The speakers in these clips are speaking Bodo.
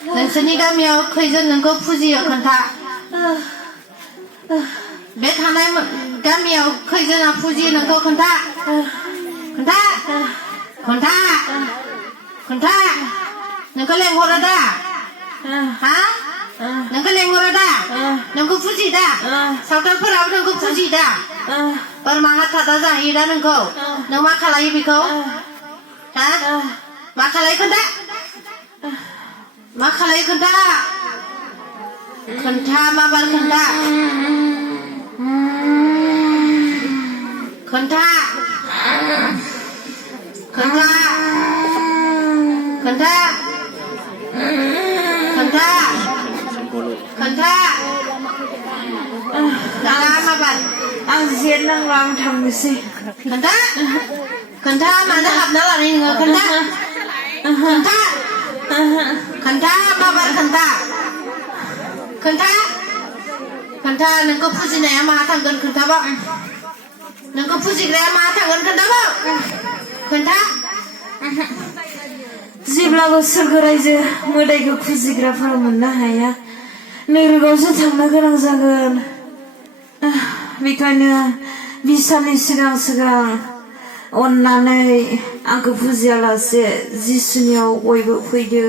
नोंसोरनि गामियाव खैजोन नोंखौ फुजियो खोन्था बे थानाय गामियाव खैजोना फुजियो नोंखौ खोन्था खोन्था खोन्था खोन्था नोंखौ लेंहरो दा हा नोंखौ लेंहरो दा नोंखौ फुजियो दा सावथालफोराबो नोंखौ फुजियो दा बोरमा हाथादा जाहैयो दा नोंखौ नों मा खालायो बेखौ हा मा खालायो खोन्था मा खालायो खोन्था खोन्था माबार खोन्था खोन्था खोन्था खोन्था खोन्था खोन्था दाला माबार आं जेट नांला आं थांनोसै खोन्था खोन्था मानो हाबना लानाय नोङो खोन्था खोन्था खोन्था माबार खोन्था खोन्था खोन्था नोंखौ फुजिनाया मा थांगोन खोन्थाबा नोंखौ फुजिग्राया मा थांगोन खोन्थाबा खोन्था जेब्लाबो सोरगो रायजो मोदायखौ फुजिग्राफोरा मोननो हाया नोगोरावसो थांनो गोनां जागोन बेखायनो बिसानि सिगां सिगां अननानै आंखौ फुजियालासे जिसुनियाव बयबो फैदो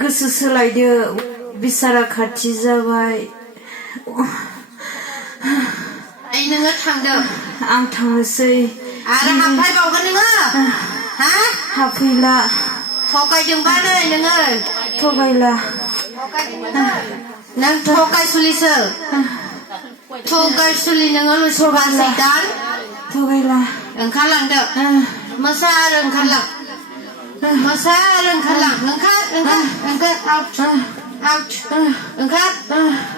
गोसो सोलायदो बिसारा खाथि जाबाय नोङो थांदो आं थांनोसै आरो हाबफैबावगोन नोङो हा हाबफैला थगायदोंबा नै नोङो थगायला नों थगायसुलिसो थगायसुलि नोङो लुसुबा सैतान थगायला ओंखारलांदो मोसा आरो ओंखारलां मोसा आरो ओंखारलां ओंखार ओंखार ओंखार आउट आउट ओंखार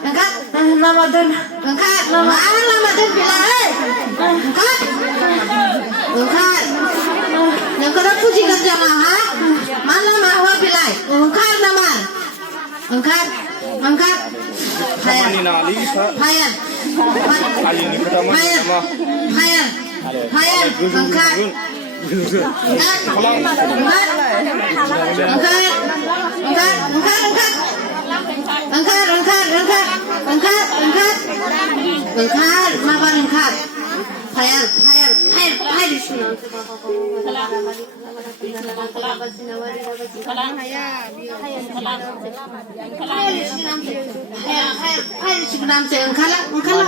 ओंखार लामा दोन ओंखार मा लामा दोन बिलाय ओंखार ओंखार नोंखौनो फुजिगोन जोङो हा मा लामा होआ बिलाय ओंखार नामा ओंखार ओंखार fire fire fire fire fire ओंखार ओंखार माबार ओंखार fire fire fire fire fire fire fire